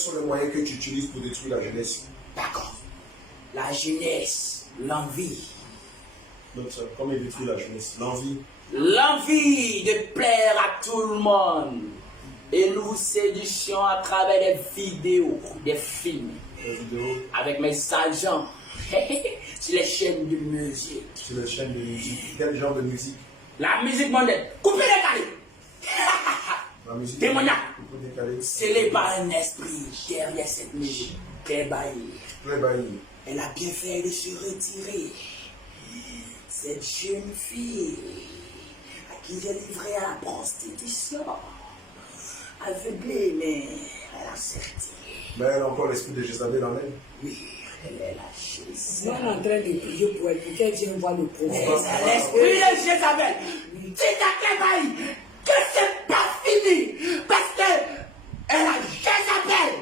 sont les moyens que tu utilises pour détruire la jeunesse? D'accord. La jeunesse, l'envie. Donc, comment il détruit la jeunesse? L'envie. L'envie de plaire à tout le monde. Et nous séduisons à travers des vidéos, des films. Des vidéos. Avec mes agents. Sur les chaînes de musique. Sur les chaînes de musique. Quel genre de musique? La musique mondaine. Coupez les calés. La musique Démoniaque. décalée. Scellé par un esprit derrière cette musique. Très baillie. Très baillie. Elle a bien fait de se retirer. Cette jeune fille à qui j'ai livré à la prostitution. Aveuglée, mais elle a sorti. Mais elle a encore l'esprit de Jézabel en elle. Oui, elle est lâchée. Je suis en train de prier pour elle, pour qu'elle vienne voir le prophète. L'esprit de Jézabel, dis à Kébaï que c'est pas fini. Parce que elle a Jézabel.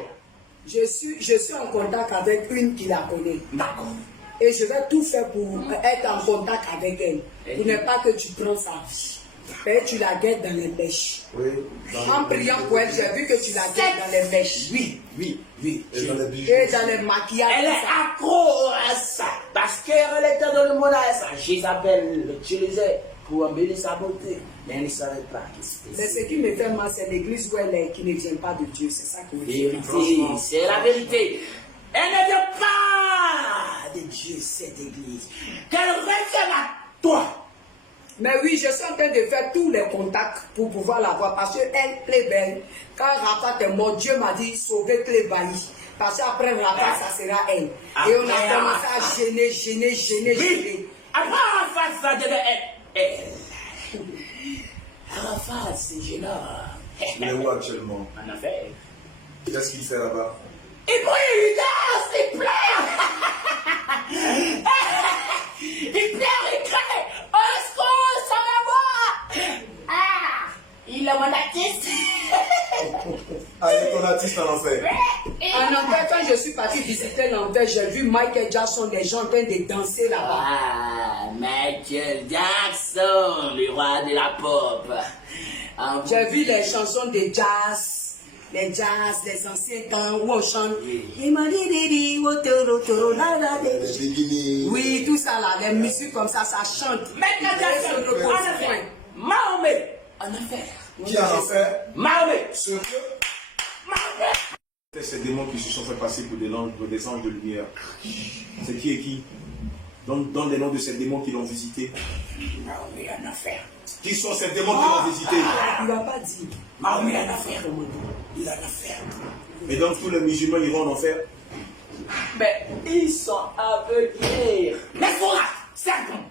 Je suis en contact avec une qui la connaît. D'accord. Et je vais tout faire pour être en contact avec elle. Pour ne pas que tu prends sa vie. Et tu la guettes dans les mèches. Oui. En priant pour elle, j'ai vu que tu la guettes dans les mèches. Oui. Et dans les bijoux. Et dans les maquillages. Elle est accro à ça. Parce qu'elle était dans le monde à ça. Jézabel l'utilisait pour embellir sa beauté. Mais elle ne savait pas qui c'était. Mais ce qui me fait mal, c'est l'église où elle est qui ne vient pas de Dieu. C'est ça qui me fait mal. Vérité, c'est la vérité. Elle ne vient pas de Dieu, cette église. Qu'elle revienne à toi. Mais oui, je suis en train de faire tous les contacts pour pouvoir la voir. Parce qu'elle est belle. Quand Raphat est mort, Dieu m'a dit sauver Clébaï. Parce qu'après Raphat, ça sera elle. Et on a commencé à gêner. Oui. Après Raphat, ça devait être elle. Raphat, c'est gênant. Il est où actuellement? En affaire. Qu'est-ce qu'il fait là-bas? Il brille, il danse, il pleure. Il pleure, il crie. Au secours, ça va moi. Ah, il est mon artiste. Ah, il est ton artiste en enfer. En enfer, quand je suis partie visiter l'enfer, j'ai vu Michael Jackson, des gens en train de danser là-bas. Ah, Michael Jackson, le roi de la pop. J'ai vu les chansons de jazz. Les jazz, les anciens temps où on chante. Oui, tout ça là, les musiques comme ça chante. Michael Jackson, en enfer. Mahomet, en enfer. Qui en enfer? Mahomet. Sérieux? Mahomet. C'est ces démons qui se sont fait passer pour des anges de lumière. C'est qui et qui? Donne les noms de ces démons qui l'ont visité. Mahomet en enfer. Qui sont ces démons qui l'ont visité? Il ne va pas dire. Mahomet en enfer. Il en enfer. Et donc tous les musulmans iront en enfer? Mais ils sont aveuglés. Les sourates, serpents.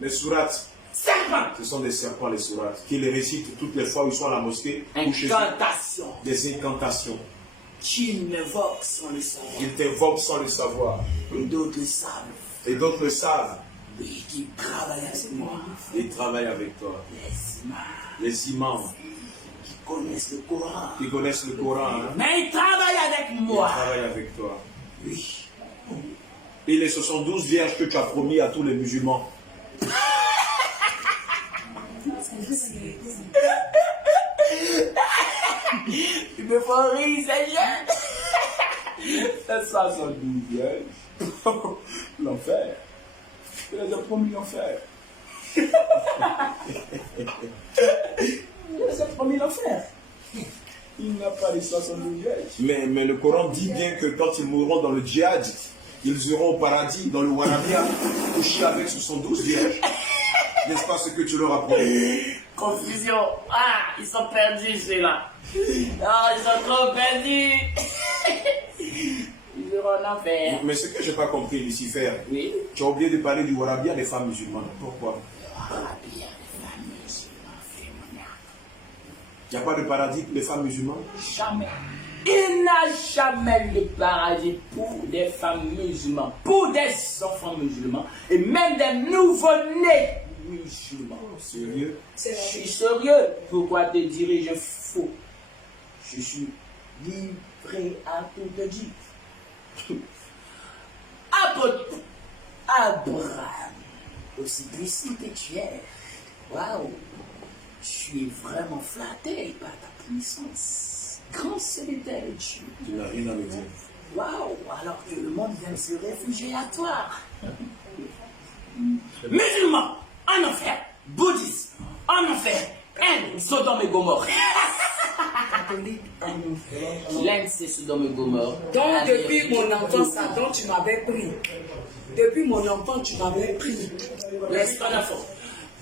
Les sourates, Serpents. ce sont des serpents, les sourates, qui les récitent toutes les fois où ils sont à la mosquée. Ou chez eux. Incantation. Des incantations. Qui m'évoque sans le savoir. Ils t'invoquent sans le savoir. Et d'autres le savent. Et d'autres le savent. Oui, qui travaillent avec moi. Ils travaillent avec toi. Les imams. Les imams Qui connaissent le Coran. qui connaissent le Coran, hein, Mais ils travaillent avec ils moi. travaillent avec toi. Oui. Et les 72 vierges que tu as promis à tous les musulmans. Tu me fais rire, ces jeunes. C'est ça, 72 vierges. L'enfer. Tu les as promis l'enfer. Je les ai promis l'enfer. Il n'a pas les 72 vierges. Mais le Coran dit bien que quand ils mourront dans le djihad, ils iront au paradis, dans le Warabia, couchés avec 72 vierges. N'est-ce pas ce que tu leur as promis? Confusion. Ah, ils sont perdus, ceux-là. Ah, ils sont trop perdus. Ils iront en enfer. Mais ce que je n'ai pas compris, Lucifer, Oui. tu as oublié de parler du Warabia des femmes musulmanes. Pourquoi? Ah, bien, les familles musulmanes, féminin. Il n'y a pas de paradis pour les femmes musulmanes? Jamais. Il n'a jamais de paradis pour des femmes musulmanes, pour des enfants musulmans, et même des nouveau-nés musulmans. Sérieux? Je suis sérieux. Pourquoi te dirais-je faux? Je suis livré à tout te dire. Abraham, aussi puissant que tu es, waouh, je suis vraiment flatté par ta puissance. grand solitaire de Dieu. Tu n'as rien à me dire. Waouh, alors que le monde vient de se réfugier à toi. Musulmans, en enfer. Bouddhistes, en enfer. Inde, Sodome et Gomorre. Catholique en enfer. L'Inde, c'est Sodome et Gomorre. Donc, depuis mon enfance, ça, donc tu m'avais pris. Depuis mon enfant, tu m'avais pris. Laisse ton enfant.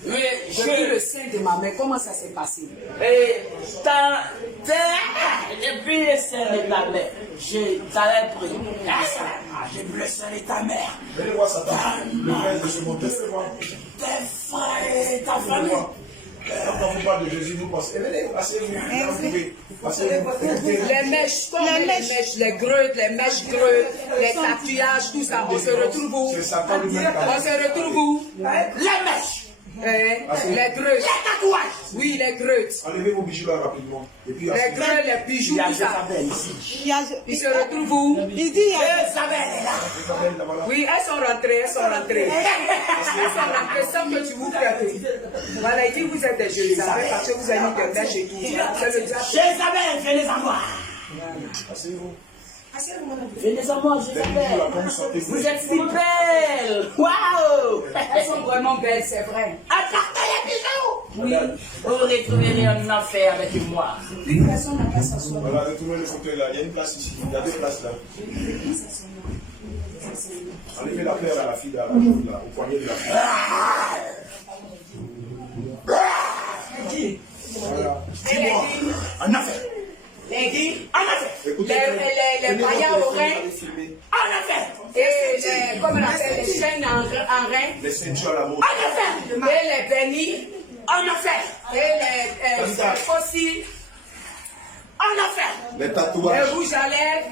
Mais Depuis le sein de ma mère, comment ça s'est passé? Depuis le sein de ta mère, je t'avais pris. J'ai vu le sein de ta mère. Venez voir Satan. Le père de ce monde. Venez voir. Tes frères et ta famille. Quand on vous parle de Jésus, vous pensez, venez, passez-vous. Passez-vous. Les mèches, les greutes, les mèches greutes, les tatouages, tout ça, on se retrouve où? C'est Satan lui-même. On se retrouve où? Les mèches. Les greutes. Les tatouages. Oui, les greutes. Enlevez vos bijoux là rapidement. Et puis, Les greutes, les bijoux, tout ça. Ici. Ils se retrouvent où? Il dit, Isabelle est là. Isabelle, là, voilà. Oui, elles sont rentrées, elles sont rentrées. Elles sont rentrées sans que tu vous prêtes. Voilà, il dit vous êtes des Jérusalem parce que vous avez mis des mèches et tout. C'est le diable. Chez Isabelle, venez à moi. Asseyez-vous. Venez à moi, Les bijoux là, Isabelle. quand vous sortez, Vous êtes si belle. Waouh. Elles sont vraiment belles, c'est vrai. Apportez les bijoux. Oui. Vous vous retrouverez en enfer avec moi. Une personne n'a pas s'asseoir. Voilà, retournez le fauteuil là. Il y a une place ici. Il y a deux places là. Enlevez la paire à la fille là, au poignet de la fille. Voilà. Dis-moi, en enfer. Les En enfer. Écoutez, les païens au rein En enfer. et les, comme on appelle les chaînes en rein les ceintures à la mode. En enfer. et les bénis En enfer. et les fossiles, En enfer. Les les tatouages. rouges à lèvres.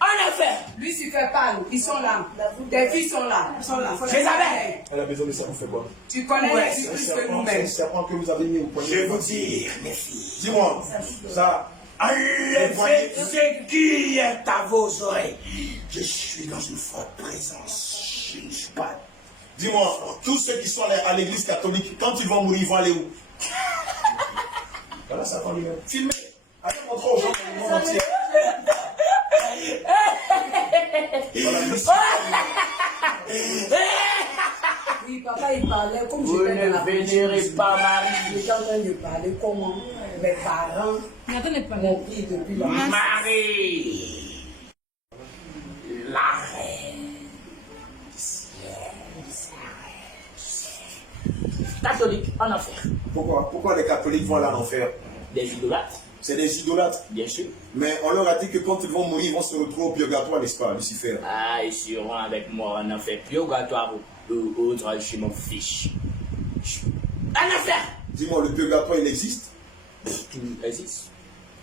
En enfer. Lucifer parle, ils sont là. Tes filles sont là. Jézabel. Elle a besoin de ça, vous faites quoi? Tu connais Ouais, les plus C'est que un nous-mêmes. serpent que vous avez mis au poignet. Je vais vous dire, mes filles. Dis-moi, ça. Enlevez ce qui est à vos oreilles. Je suis dans une forte présence. Je ne suis pas. Dis-moi, tous ceux qui sont à l'église catholique, quand ils vont mourir, ils vont aller où? Voilà, ça va lui. Filmez. Allez montrer aux gens du monde entier. Voilà, Oui, papa, il parlait comme Vous j'étais dans la ne vénérez pas Marie. Il était en train de parler comment mes parents m'ont pris depuis longtemps. Marie. La reine. Catholique en enfer. Pourquoi les catholiques vont aller en enfer? Des idolâtres, C'est des idolâtres. bien sûr. Mais on leur a dit que quand ils vont mourir, ils vont se retrouver au purgatoire, n'est-ce pas, Lucifer? Ah, ils seront avec moi en enfer purgatoire ou autre, je m'en fiche. En enfer. Dis-moi, le purgatoire, il existe? Tout existe.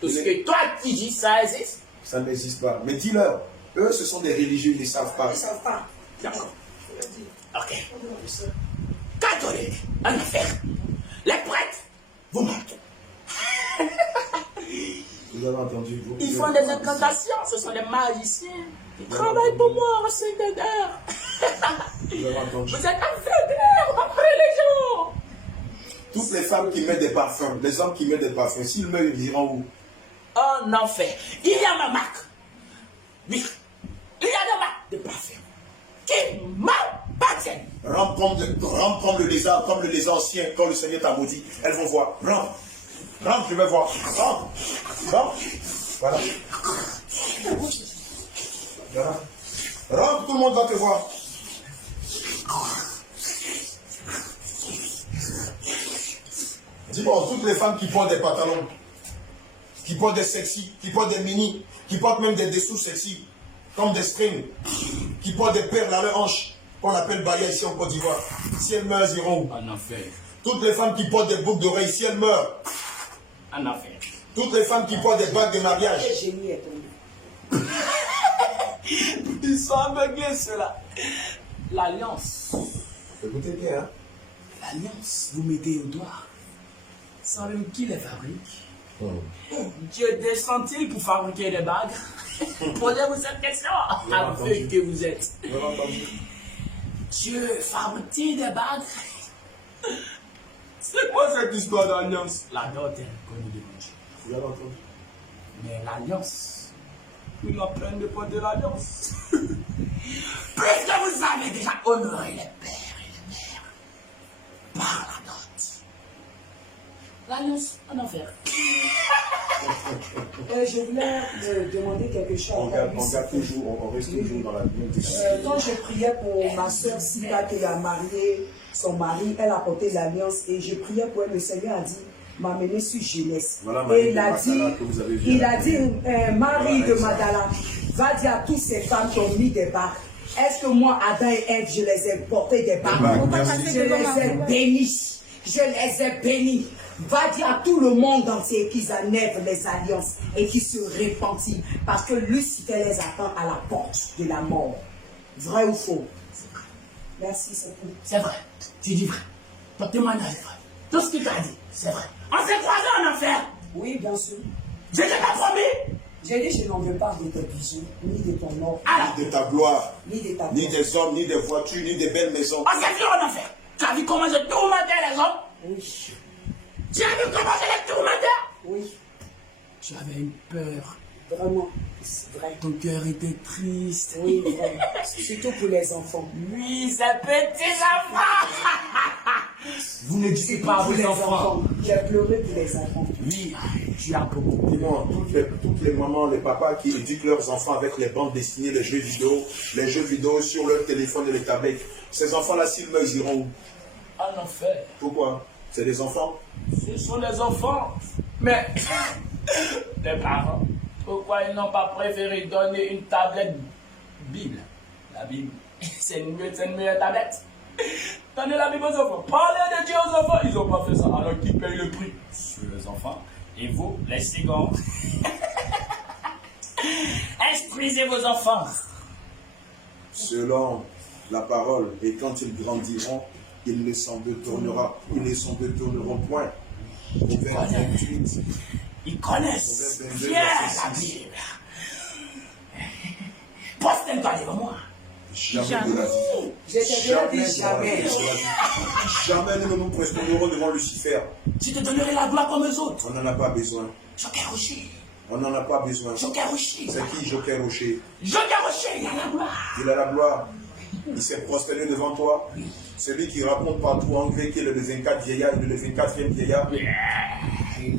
Tout ce que toi tu dis, ça existe. Ça n'existe pas. Mais dis-leur, eux, ce sont des religieux, ils ne savent pas. Ils ne savent pas. D'accord. Ok. Catholique, en enfer. Les prêtres, vous mentez. Vous avez entendu? Ils font des incantations, ce sont des magiciens. Ils travaillent pour moi en Seigneur. Vous avez entendu? Vous êtes aveugles, après les gens. Toutes les femmes qui mettent des parfums, les hommes qui mettent des parfums, s'ils meurent, ils iront où? En enfer. Il y a ma marque. Oui. Il y a des marques de parfum qui m'appartiennent. Rampe comme le lézard ancien, quand le Seigneur t'a maudit. Elles vont voir. Rampe, je vais voir. Rampe. Voilà. Voilà. Rampe, tout le monde va te voir. Dis-moi, toutes les femmes qui portent des pantalons, qui portent des sexy, qui portent des mini, qui portent même des dessous sexy, comme des strings, qui portent des perles à leur hanche, qu'on appelle baya ici en Côte d'Ivoire. Si elles meurent, elles iront où? En enfer. Toutes les femmes qui portent des boucles d'oreilles, si elles meurent. En enfer. Toutes les femmes qui portent des bagues de mariage. Le génie est tombé. Ils sont aveuglés, ceux-là. L'alliance. Écoutez bien, hein. L'alliance, vous mettez au doigt. Savez-vous qui les fabrique? Dieu descend-il pour fabriquer des bagues? Posez-vous cette question. Aveugle que vous êtes. Vous avez entendu? Dieu fabrique-t-il des bagues? C'est quoi cette histoire d'alliance? La dot est connue de Dieu. Vous avez entendu? Mais l'alliance, il a plein de points de l'alliance. Puisque vous avez déjà honoré les pères et les mères par la dot, l'alliance en enfer. Je voulais demander quelque chose. On reste toujours dans la même discussion. Quand je priais pour ma soeur Sita qui a marié son mari, elle a porté l'alliance et je priais pour elle. Le Seigneur a dit, m'a mené sur jeunesse. Voilà, et il a dit, Marie de Magdala, va dire à toutes ces femmes qui ont mis des bagues. Est-ce que moi, Adam et Ève, je les ai portés des bagues? Je les ai bénis. Je les ai bénis. Va dire à tout le monde entier qu'ils enlèvent les alliances et qu'ils se répandent. Parce que Lucifer les attend à la porte de la mort. Vrai ou faux? Merci, c'est tout. C'est vrai. Tu dis vrai. Ton témoignage est vrai. Tout ce que tu as dit, c'est vrai. On s'est croisés en enfer. Oui, bien sûr. Je t'ai pas promis. J'ai dit, je n'en veux pas de tes bijoux, ni de ton or, Ni de ta gloire, ni de ta ni des hommes, ni des voitures, ni des belles maisons. On s'est vu en enfer. Tu as vu comment j'ai tourmenté les hommes? Oui. Tu as vu comment je les tourmenté? Oui. Tu avais une peur. Vraiment. C'est vrai. Ton cœur était triste. Oui, vraiment. Surtout pour les enfants. Oui, ces petits enfants. Vous ne dites pas à Pour les vos enfants. J'ai pleuré pour les enfants. Oui, tu as beaucoup. Non, toutes les mamans, les papas qui éduquent leurs enfants avec les bandes dessinées, les jeux vidéo sur leur téléphone et les tablettes. Ces enfants-là, s'ils meurent, ils iront où? En enfer. Pourquoi? C'est des enfants? Ce sont les enfants. Mais les parents, pourquoi ils n'ont pas préféré donner une tablette Bible? La Bible, c'est une meilleure tablette. Donnez la Bible aux enfants. Parlez de Dieu aux enfants. Ils n'ont pas fait ça. Alors qu'ils payent le prix sur les enfants. Et vous, les seconds, instruisez vos enfants. Selon la parole, et quand ils grandiront, ils ne s'en détourneront point. Proverbe 28. Ils connaissent bien la Bible. Postez-toi devant moi. Jamais de la vie. Je t'ai déjà dit jamais. Jamais nous ne nous presterons devant Lucifer. Je te donnerai la gloire comme eux autres. On n'en a pas besoin. Joker Rocher. On n'en a pas besoin. Joker Rocher. C'est qui Joker Rocher? Joker Rocher, il a la gloire. Il a la gloire. Il s'est prosterné devant toi. Celui qui raconte partout en grec qu'il est le 24 vieillard, le 24e vieillard. Et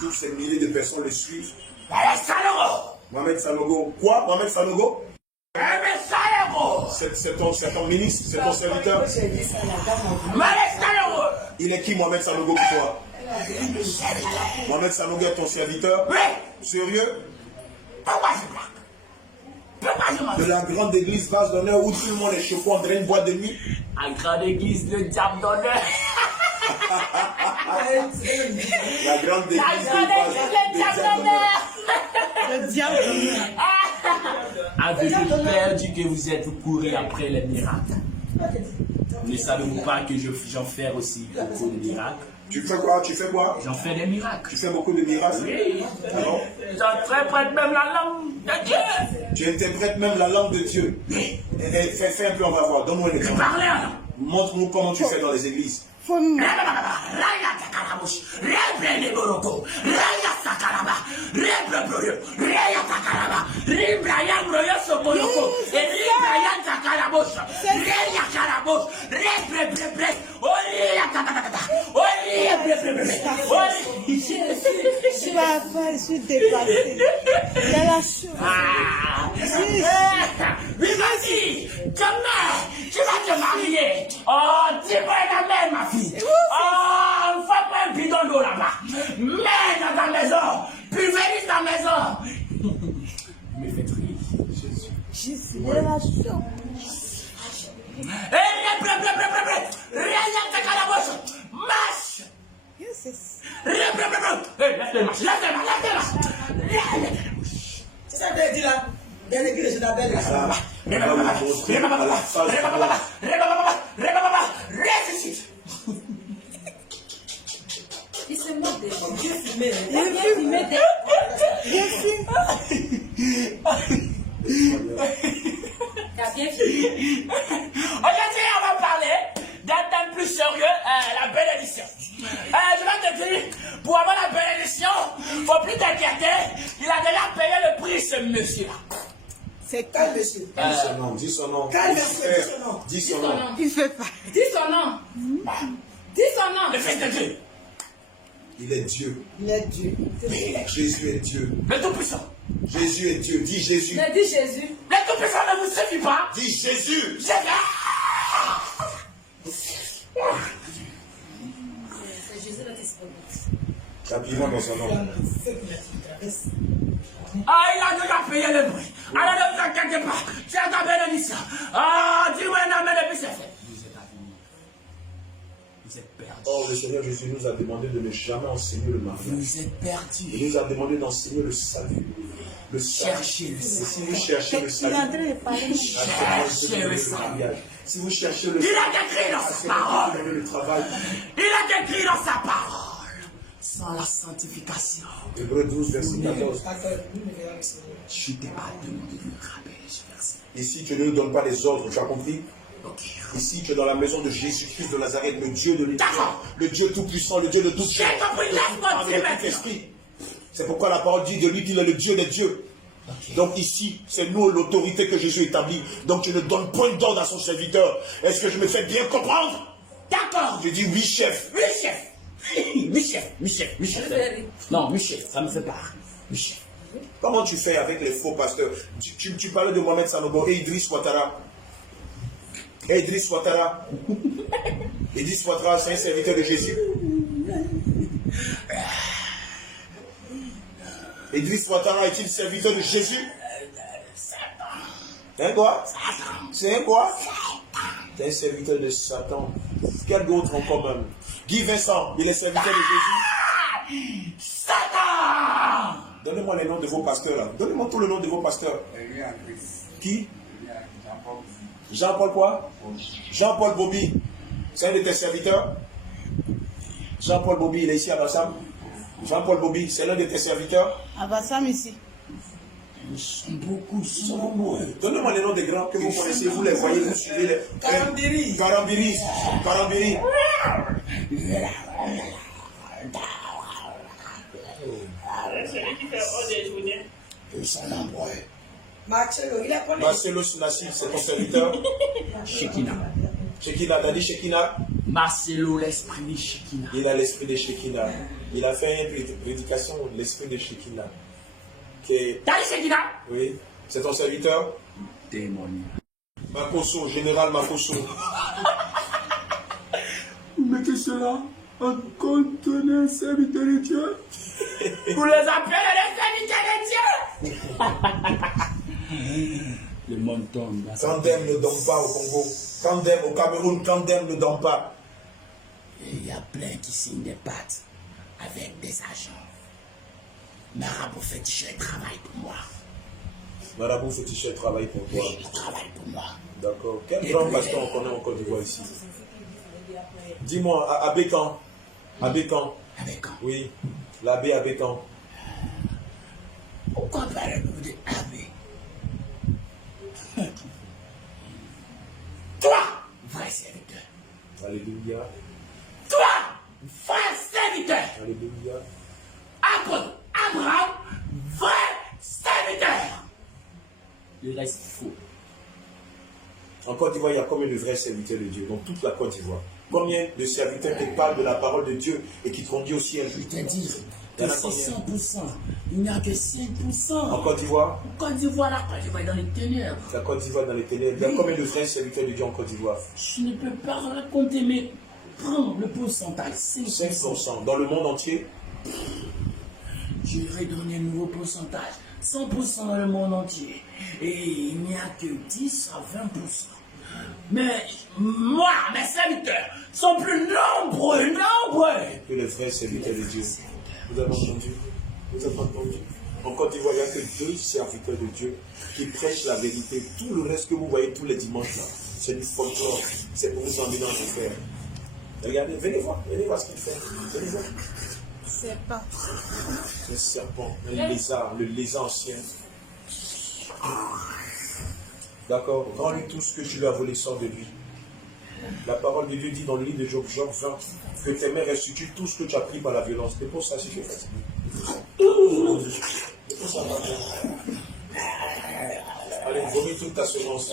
tous ces milliers de personnes le suivent. Mohamed Sanogo. Quoi? Mohamed Sanogo? C'est ton ministre, c'est ton serviteur. Il est qui Mohamed Sanogo pour toi? Mohamed Sanogo est ton serviteur? Oui. Sérieux? Pourquoi je blague? Pourquoi je m'en De la grande église Vase d'honneur où tout le monde est chauffé en drain de boîte de nuit? À grande église, le diable d'honneur. La grande église le diable d'honneur. Le diable d'honneur. Avez-vous perdu que vous êtes couru après les miracles? Ne savez-vous pas que j'en fais aussi beaucoup de miracles? Tu fais quoi? Tu fais quoi? J'en fais des miracles. Tu fais beaucoup de miracles? Oui. Alors? J'interprète même la langue de Dieu. Tu interprètes même la langue de Dieu. Oui. Fais un peu, on va voir. Donne-moi un exemple. Parlez alors. Montre-nous comment tu fais dans les églises. Papa, je suis dépassée. Il y a la chose. Oui, vas-y, tu vas te marier. Oh, dis-moi la main, ma fille. Oh, fais-moi un bidon d'eau là-bas. Mets dans ta maison. Pulvérise ta maison. Me faites rire. Jésus, il y a la chose. Rien ta calabouche. Marche. Yes, Lève-le, marche. C'est ça que je dis là. Bien écrit, je t'appelle. Il se moque des gens. Dieu filmait. T'as bien filmé. Aujourd'hui, on va parler d'un thème plus sérieux, la bénédiction. Je vais te dire, Pour avoir la bénédiction, il ne faut plus t'inquiéter. Il a déjà payé le prix, ce monsieur-là. C'est quel monsieur? Dis son nom, dis son nom. Quel Lucifer, monsieur? Dis son nom. dis son nom. Il fait pas. Dis son nom. Dis son nom. Le Fils de Dieu. Il est Dieu. Il est Dieu. Jésus est Dieu. Le Tout-Puissant. Jésus est Dieu. Dis Jésus. Ne dis Jésus. Le Tout-Puissant ne vous suffit pas. Dis Jésus. Jésus. C'est Jésus là qui se prononce. Appuyez-moi dans son nom. Ah, il a déjà payé le prix. Alors ne vous inquiétez pas. C'est ta bénédiction. Ah, dis-moi un amen et puis c'est fait. Vous êtes avenir. Vous êtes perdu. Or, le Seigneur Jésus nous a demandé de ne jamais enseigner le mariage. Vous êtes perdu. Il nous a demandé d'enseigner le salut. Le salut. Cherchez le Et salut. si vous cherchez le Il est salut, en train de parler. cherchez le mariage. Si vous cherchez le Il salut, a écrit dans sa parole. vous avez le travail. Il a écrit dans sa parole. Sans la sanctification, Hébreux 12, verset 14. je t'ai pas demandé de me rappeler ce verset. Ici, tu ne nous donnes pas les ordres, tu as compris? Ok. Ici, tu es dans la maison de Jésus-Christ de Nazareth, le Dieu de l'Éternel, D'accord. le Dieu tout-puissant, le Dieu de toute J'ai compris, laisse-moi dire maintenant. esprit. C'est pourquoi la parole dit de lui qu'il est le Dieu des dieux. Donc ici, c'est nous l'autorité que Jésus établit. Donc tu ne donnes point d'ordre à son serviteur. Est-ce que je me fais bien comprendre? D'accord. Je dis oui, chef. Oui, chef. Oui, chef. Non, oui, chef, ça me fait pas. Oui, chef. Comment tu fais avec les faux pasteurs? Tu parlais de Mohamed Sanogo et Idriss Ouattara. Idriss Ouattara, c'est un serviteur de Jésus. Idriss Ouattara est-il serviteur de Jésus? C'est quoi? C'est un quoi? C'est un serviteur de Satan. Quel d'autre encore même? Guy Vincent, il est serviteur de Jésus. Satan! Donnez-moi les noms de vos pasteurs là. Donnez-moi tout le nom de vos pasteurs. Qui? Jean-Paul quoi? Jean-Paul Bobby. C'est un de tes serviteurs? Jean-Paul Bobby, il est ici à Bassam. Jean-Paul Bobby, c'est l'un de tes serviteurs? À Bassam ici. Ils sont beaucoup, Ils sont nombreux. Donnez-moi les noms des grands que vous connaissez, vous les voyez, vous suivez les. Karambiri. Karambiri. Karambiri. Celui qui fait au déjeuner. Ils sont nombreux. Marcelo, il est connu. Marcelo Nassi, c'est ton serviteur? Shekinah. Shekinah, t'as dit Shekinah? Marcelo, l'esprit de Shekinah. Il a l'esprit de Shekinah. Il a fait une prédication de l'esprit de Shekinah. T'as dit Shekinah? Oui, c'est ton serviteur? Démoniaque. Makoso, général Makoso. Vous mettez cela en compte des serviteurs de Dieu? Vous les appelez les serviteurs de Dieu? Le monde tombe. Kandem ne donne pas au Congo. Kandem au Cameroun, Kandem ne donne pas. Et il y a plein qui signent des pactes avec des agents. Marabout féticheur travaille pour moi. Marabout féticheur travaille pour toi. Oui, il travaille pour moi. D'accord. Quel grand pasteur on connaît en Côte d'Ivoire ici? Dis-moi, à Bécan. À Bécan. Avec quand? Oui, l'abbé à Bécan. Pourquoi parlez-vous de abbé? Toi, vrai serviteur. Alléluia. Toi, vrai serviteur. Alléluia. Apôtre Abraham, vrai serviteur. Le reste faux. En Côte d'Ivoire, il y a combien de vrais serviteurs de Dieu? Dans toute la Côte d'Ivoire. Combien de serviteurs qui parlent de la parole de Dieu et qui te conduisent au ciel? Je te dis Il y que en a c'est combien? 100%. Il n'y a que 5%. En Côte d'Ivoire? Côte d'Ivoire, la Côte d'Ivoire est dans les ténèbres. La Côte d'Ivoire dans les ténèbres. Il y a combien de vrais serviteurs de Dieu en Côte d'Ivoire? Je ne peux pas raconter, mais prends le pourcentage. 5%. 5%. Dans le monde entier? Je vais donner un nouveau pourcentage. 100% dans le monde entier. Et il n'y a que 10 à 20%. Mais moi, mes serviteurs sont plus nombreux. Que les vrais serviteurs de Dieu. Vous avez entendu? Vous avez entendu? En Côte d'Ivoire, il n'y a que 2 serviteurs de Dieu qui prêchent la vérité. Tout le reste que vous voyez tous les dimanches là, c'est du folklore. C'est pour vous emmener en enfer. Regardez, venez voir ce qu'il fait. Venez voir. C'est pas. Un serpent, un lézard, le lézard ancien. D'accord? Rends-lui tout ce que tu lui as volé, sort de lui. La parole de Dieu dit dans le livre de Job 20 que tes mains restituent tout ce que tu as pris par la violence. Dépose ça si tu es fatigué. Dépose ça. Allez, vomis toute ta semence.